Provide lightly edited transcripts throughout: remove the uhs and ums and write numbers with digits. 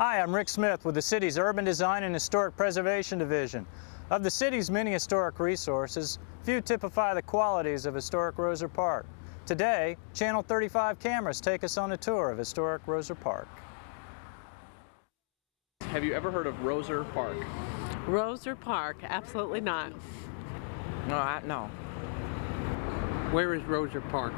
Hi, I'm Rick Smith with the city's Urban Design and Historic Preservation Division. Of the city's many historic resources, few typify the qualities of historic Roser Park. Today, Channel 35 cameras take us on a tour of historic Roser Park. Have you ever heard of Roser Park? Roser Park, absolutely not. No. Where is Roser Park?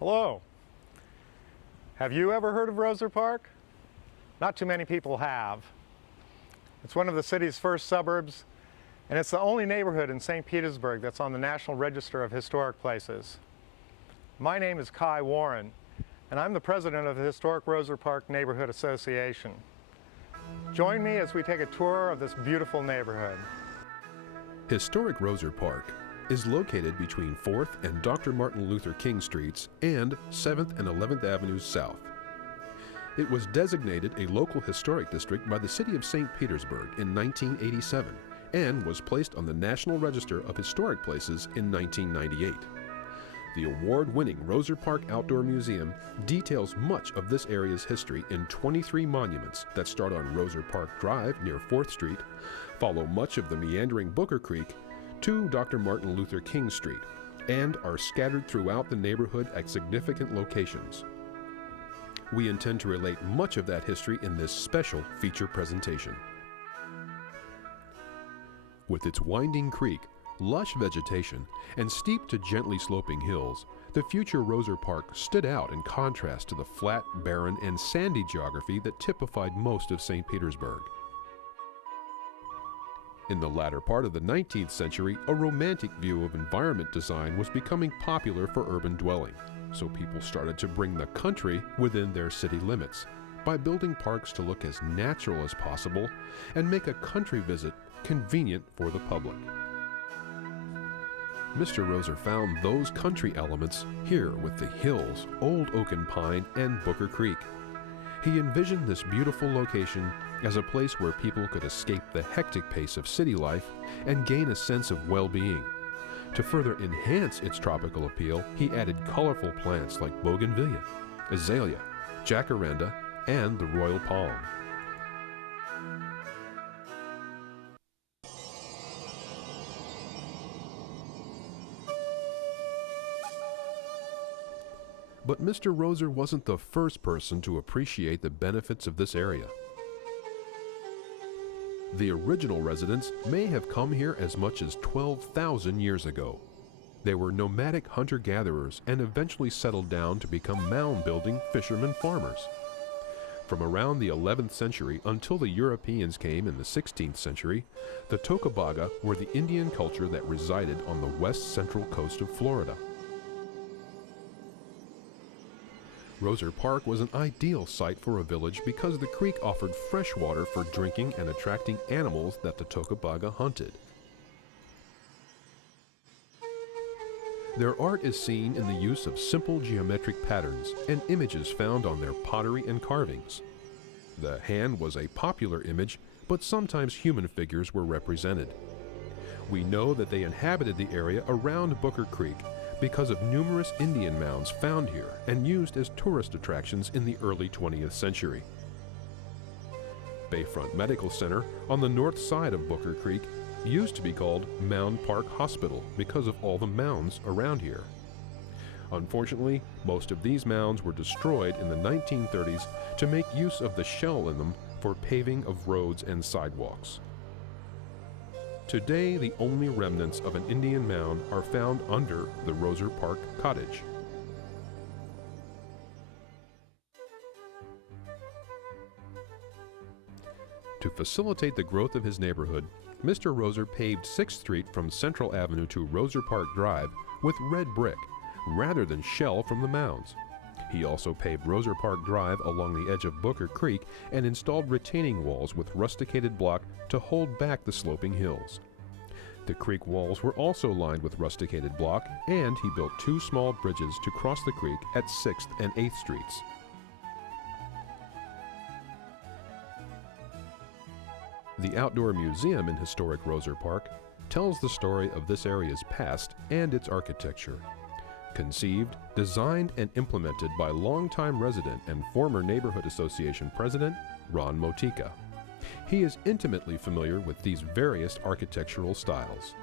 Hello. Have you ever heard of Roser Park? Not too many people have. It's one of the city's first suburbs, and it's the only neighborhood in St. Petersburg that's on the National Register of Historic Places. My name is Kai Warren, and I'm the president of the Historic Roser Park Neighborhood Association. Join me as we take a tour of this beautiful neighborhood. Historic Roser Park is located between 4th and Dr. Martin Luther King Streets and 7th and 11th Avenues South. It was designated a local historic district by the city of St. Petersburg in 1987 and was placed on the National Register of Historic Places in 1998. The award-winning Roser Park Outdoor Museum details much of this area's history in 23 monuments that start on Roser Park Drive near 4th Street, follow much of the meandering Booker Creek to Dr. Martin Luther King Street, and are scattered throughout the neighborhood at significant locations. We intend to relate much of that history in this special feature presentation. With its winding creek, lush vegetation, and steep to gently sloping hills, the future Roser Park stood out in contrast to the flat, barren, and sandy geography that typified most of St. Petersburg. In the latter part of the 19th century, a romantic view of environment design was becoming popular for urban dwelling, so people started to bring the country within their city limits by building parks to look as natural as possible and make a country visit convenient for the public. Mr. Roser found those country elements here with the hills, Old Oaken Pine, and Booker Creek. He envisioned this beautiful location as a place where people could escape the hectic pace of city life and gain a sense of well-being. To further enhance its tropical appeal, he added colorful plants like bougainvillea, azalea, jacaranda, and the royal palm. But Mr. Roser wasn't the first person to appreciate the benefits of this area. The original residents may have come here as much as 12,000 years ago. They were nomadic hunter-gatherers and eventually settled down to become mound-building fishermen farmers. From around the 11th century until the Europeans came in the 16th century, the Tocobaga were the Indian culture that resided on the west central coast of Florida. Roser Park was an ideal site for a village because the creek offered fresh water for drinking and attracting animals that the Tocobaga hunted. Their art is seen in the use of simple geometric patterns and images found on their pottery and carvings. The hand was a popular image, but sometimes human figures were represented. We know that they inhabited the area around Booker Creek because of numerous Indian mounds found here and used as tourist attractions in the early 20th century. Bayfront Medical Center on the north side of Booker Creek used to be called Mound Park Hospital because of all the mounds around here. Unfortunately, most of these mounds were destroyed in the 1930s to make use of the shell in them for paving of roads and sidewalks. Today, the only remnants of an Indian mound are found under the Roser Park Cottage. To facilitate the growth of his neighborhood, Mr. Roser paved 6th Street from Central Avenue to Roser Park Drive with red brick, rather than shell from the mounds. He also paved Roser Park Drive along the edge of Booker Creek and installed retaining walls with rusticated block to hold back the sloping hills. The creek walls were also lined with rusticated block, and he built 2 small bridges to cross the creek at 6th and 8th Streets. The outdoor museum in historic Roser Park tells the story of this area's past and its architecture. Conceived, designed, and implemented by longtime resident and former Neighborhood Association President Ron Motika. He is intimately familiar with these various architectural styles.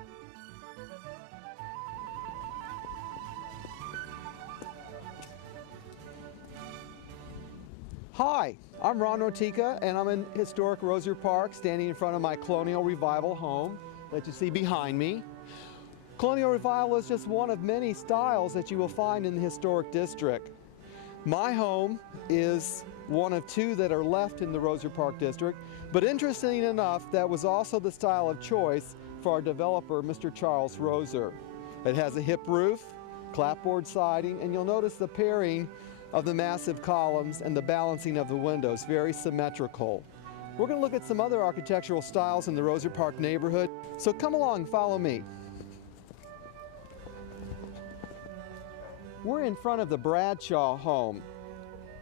Hi, I'm Ron Motika, and I'm in historic Roser Park, standing in front of my Colonial Revival home that you see behind me. Colonial Revival is just one of many styles that you will find in the historic district. My home is one of 2 that are left in the Roser Park district, but interesting enough, that was also the style of choice for our developer, Mr. Charles Roser. It has a hip roof, clapboard siding, and you'll notice the pairing of the massive columns and the balancing of the windows, very symmetrical. We're going to look at some other architectural styles in the Roser Park neighborhood, so come along, follow me. We're in front of the Bradshaw home.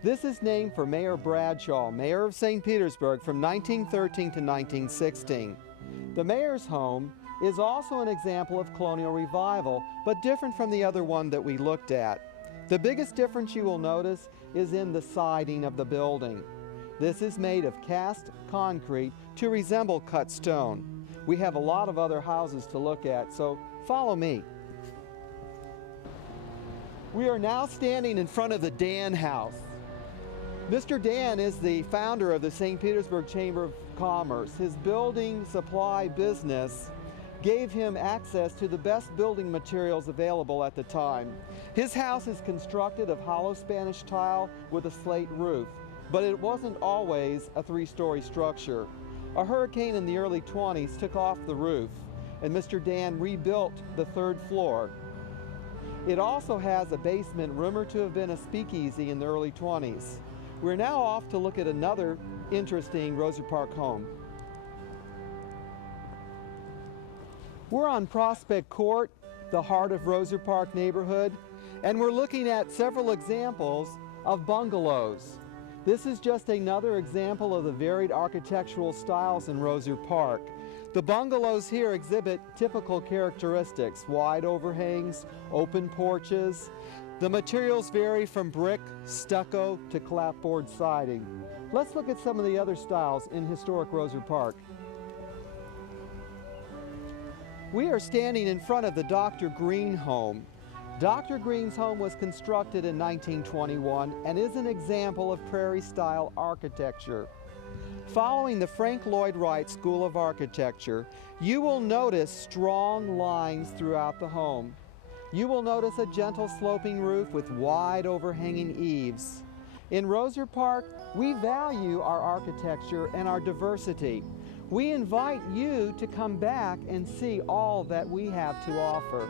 This is named for Mayor Bradshaw, mayor of St. Petersburg from 1913 to 1916. The mayor's home is also an example of colonial revival, but different from the other one that we looked at. The biggest difference you will notice is in the siding of the building. This is made of cast concrete to resemble cut stone. We have a lot of other houses to look at, so follow me. We are now standing in front of the Dan House. Mr. Dan is the founder of the St. Petersburg Chamber of Commerce. His building supply business gave him access to the best building materials available at the time. His house is constructed of hollow Spanish tile with a slate roof, but it wasn't always a 3-story structure. A hurricane in the early 20s took off the roof, and Mr. Dan rebuilt the 3rd floor. It also has a basement rumored to have been a speakeasy in the early 20s. We're now off to look at another interesting Roser Park home. We're on Prospect Court, the heart of Roser Park neighborhood, and we're looking at several examples of bungalows. This is just another example of the varied architectural styles in Roser Park. The bungalows here exhibit typical characteristics: wide overhangs, open porches. The materials vary from brick, stucco, to clapboard siding. Let's look at some of the other styles in historic Roser Park. We are standing in front of the Dr. Green home. Dr. Green's home was constructed in 1921 and is an example of Prairie-style architecture. Following the Frank Lloyd Wright School of Architecture, you will notice strong lines throughout the home. You will notice a gentle sloping roof with wide overhanging eaves. In Roser Park, we value our architecture and our diversity. We invite you to come back and see all that we have to offer.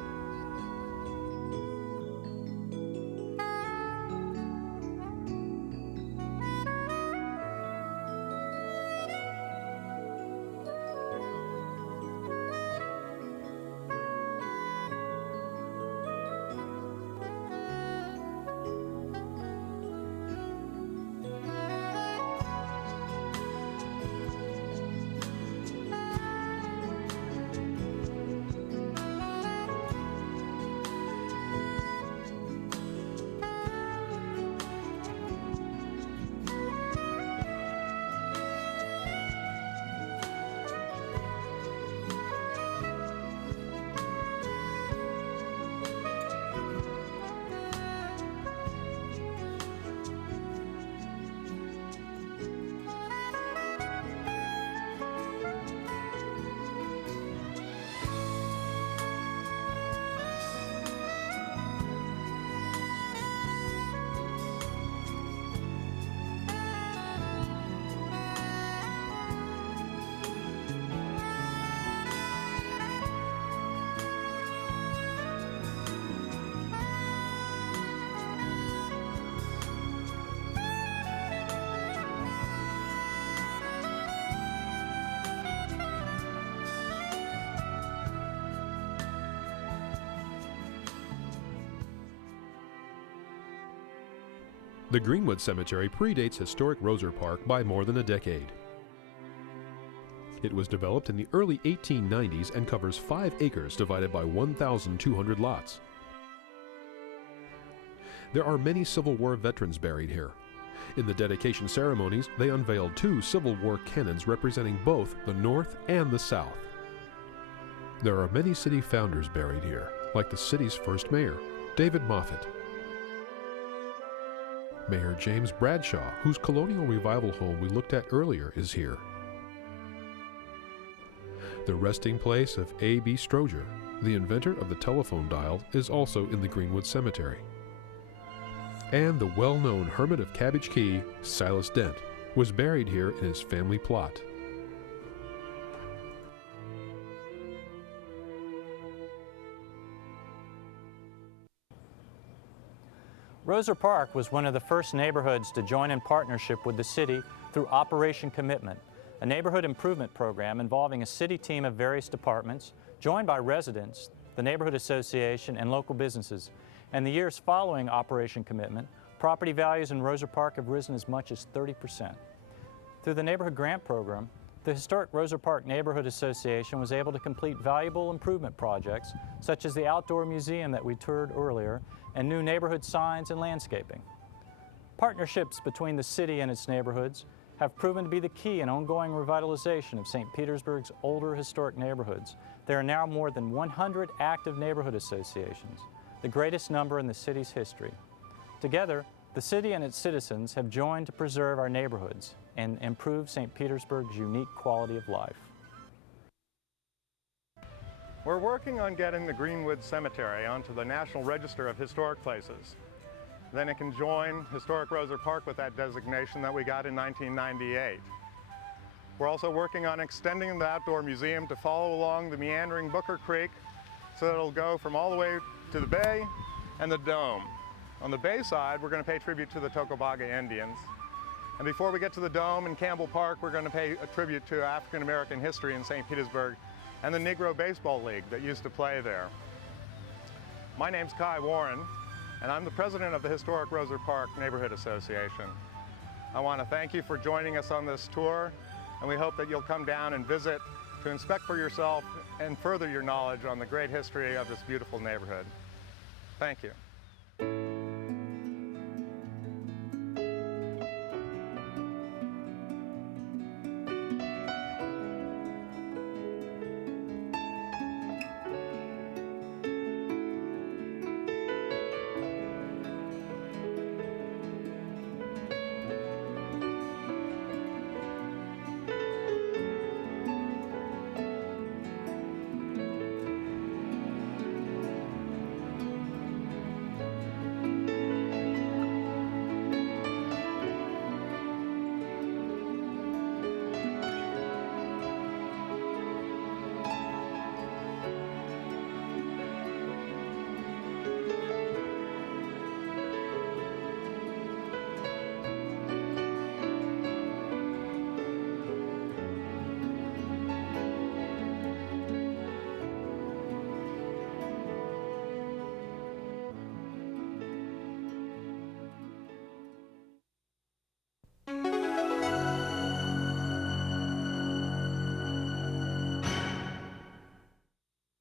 The Greenwood Cemetery predates historic Roser Park by more than a decade. It was developed in the early 1890s and covers 5 acres divided by 1,200 lots. There are many Civil War veterans buried here. In the dedication ceremonies, they unveiled 2 Civil War cannons representing both the North and the South. There are many city founders buried here, like the city's first mayor, David Moffett. Mayor James Bradshaw, whose colonial revival home we looked at earlier, is here. The resting place of A.B. Stroger, the inventor of the telephone dial, is also in the Greenwood Cemetery. And the well-known hermit of Cabbage Key, Silas Dent, was buried here in his family plot. Roser Park was one of the first neighborhoods to join in partnership with the city through Operation Commitment, a neighborhood improvement program involving a city team of various departments, joined by residents, the neighborhood association, and local businesses. In the years following Operation Commitment, property values in Roser Park have risen as much as 30%. Through the neighborhood grant program, the historic Roser Park Neighborhood Association was able to complete valuable improvement projects, such as the outdoor museum that we toured earlier, and new neighborhood signs and landscaping. Partnerships between the city and its neighborhoods have proven to be the key in ongoing revitalization of St. Petersburg's older historic neighborhoods. There are now more than 100 active neighborhood associations, the greatest number in the city's history. Together, the city and its citizens have joined to preserve our neighborhoods and improve St. Petersburg's unique quality of life. We're working on getting the Greenwood Cemetery onto the National Register of Historic Places. Then it can join historic Roser Park with that designation that we got in 1998. We're also working on extending the outdoor museum to follow along the meandering Booker Creek so that it'll go from all the way to the bay and the dome. On the bay side, we're going to pay tribute to the Tocobaga Indians. And before we get to the dome in Campbell Park, we're going to pay a tribute to African American history in St. Petersburg and the Negro Baseball League that used to play there. My name's Kai Warren, and I'm the president of the Historic Roser Park Neighborhood Association. I want to thank you for joining us on this tour, and we hope that you'll come down and visit to inspect for yourself and further your knowledge on the great history of this beautiful neighborhood. Thank you.